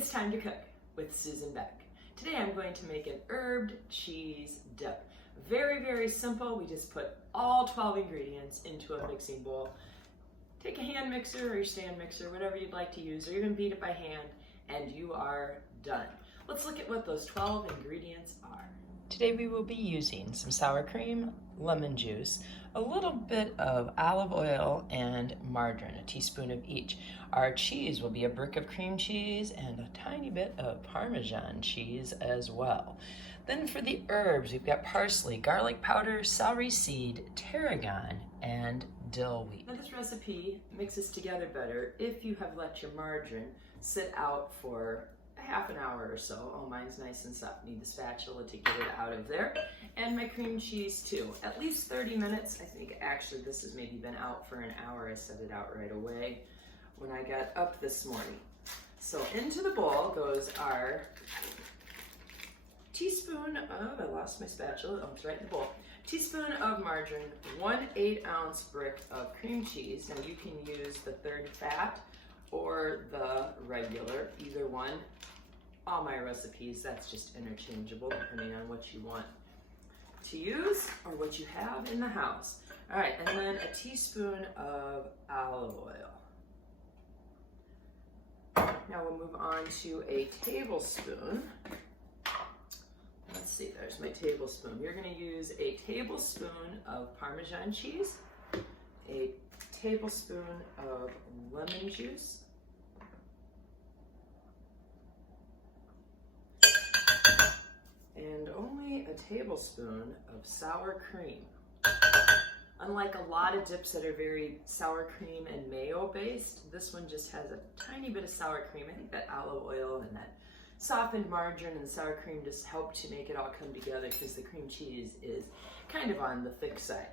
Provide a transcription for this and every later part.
It's time to cook with Susan Beck. Today I'm going to make an herbed cheese dip. Very, very simple. We just put all 12 ingredients into a mixing bowl. Take a hand mixer or your stand mixer, whatever you'd like to use, or even beat it by hand, and you are done. Let's look at what those 12 ingredients are. Today we will be using some sour cream, lemon juice, a little bit of olive oil, and margarine, a teaspoon of each. Our cheese will be a brick of cream cheese and a tiny bit of Parmesan cheese as well. Then for the herbs, we've got parsley, garlic powder, celery seed, tarragon, and dill wheat. Now this recipe mixes together better if you have let your margarine sit out for a half an hour or so. Oh, mine's nice and soft. Need the spatula to get it out of there. And my cream cheese too. At least 30 minutes. I think actually this has maybe been out for an hour. I set it out right away when I got up this morning. So into the bowl goes our teaspoon of, I lost my spatula, oh, it's right in the bowl. Teaspoon of margarine, 1 8-ounce brick of cream cheese. Now you can use the third fat or the regular, either one. All my recipes, that's just interchangeable depending on what you want to use or what you have in the house. All right, and then a teaspoon of olive oil. Now we'll move on to a tablespoon. Let's see, there's my tablespoon. You're gonna use a tablespoon of Parmesan cheese, a tablespoon of lemon juice, and only a tablespoon of sour cream. Unlike a lot of dips that are very sour cream and mayo based, this one just has a tiny bit of sour cream. I think that olive oil and that softened margarine and the sour cream just help to make it all come together because the cream cheese is kind of on the thick side.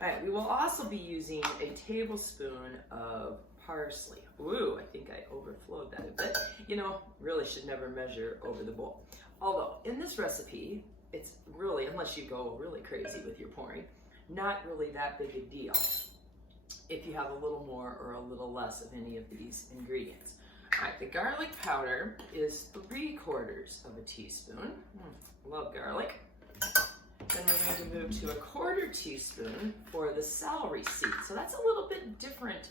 All right, we will also be using a tablespoon of parsley. Ooh, I think I overflowed that a bit. You know, really should never measure over the bowl. Although in this recipe, it's really, unless you go really crazy with your pouring, not really that big a deal if you have a little more or a little less of any of these ingredients. All right, the garlic powder is 3/4 of a teaspoon. Love garlic. Then we're going to move to a 1/4 teaspoon for the celery seed. So that's a little bit different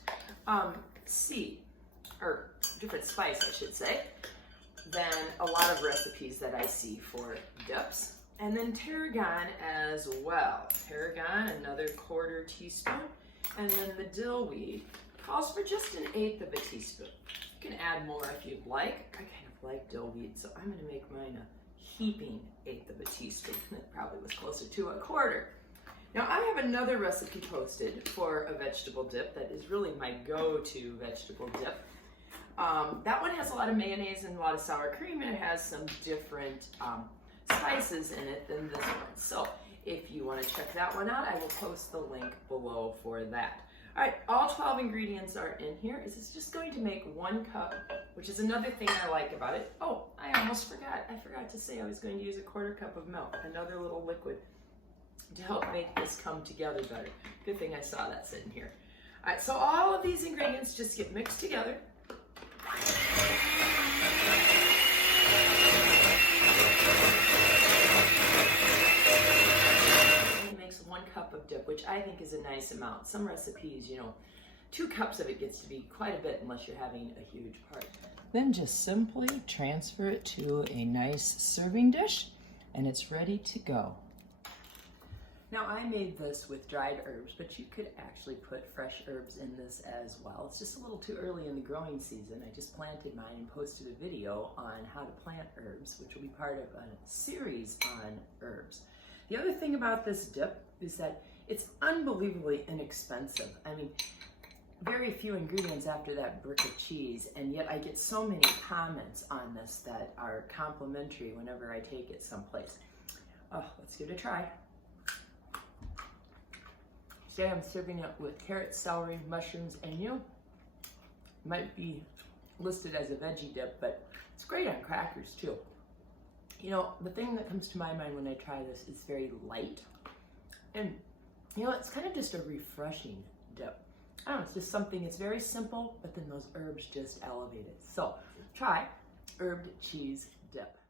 seed, or different spice, I should say, than a lot of recipes that I see for dips. And then tarragon as well. Tarragon, another 1/4 teaspoon. And then the dill weed calls for just 1/8 of a teaspoon. You can add more if you'd like. I kind of like dill weed, so I'm gonna make mine a heaping 1/8 of a teaspoon. That probably was closer to 1/4. Now I have another recipe posted for a vegetable dip that is really my go-to vegetable dip. That one has a lot of mayonnaise and a lot of sour cream, and it has some different spices in it than this one. So if you want to check that one out, I will post the link below for that. All right, all 12 ingredients are in here. This is just going to make 1 cup, which is another thing I like about it. Oh, I almost forgot. I forgot to say I was going to use a 1/4 cup of milk, another little liquid, to help make this come together better. Good thing I saw that sitting here. All right, so all of these ingredients just get mixed together. Makes 1 cup of dip, which I think is a nice amount. Some recipes, you know, 2 cups of it gets to be quite a bit unless you're having a huge part. Then just simply transfer it to a nice serving dish and it's ready to go. Now I made this with dried herbs, but you could actually put fresh herbs in this as well. It's just a little too early in the growing season. I just planted mine and posted a video on how to plant herbs, which will be part of a series on herbs. The other thing about this dip is that it's unbelievably inexpensive. I mean, very few ingredients after that brick of cheese, and yet I get so many comments on this that are complimentary whenever I take it someplace. Oh, let's give it a try. Today I'm serving it with carrots, celery, mushrooms, and you know, might be listed as a veggie dip, but it's great on crackers too. You know, the thing that comes to my mind when I try this is very light. And, you know, it's kind of just a refreshing dip. I don't know, it's just something, it's very simple, but then those herbs just elevate it. So, try herbed cheese dip.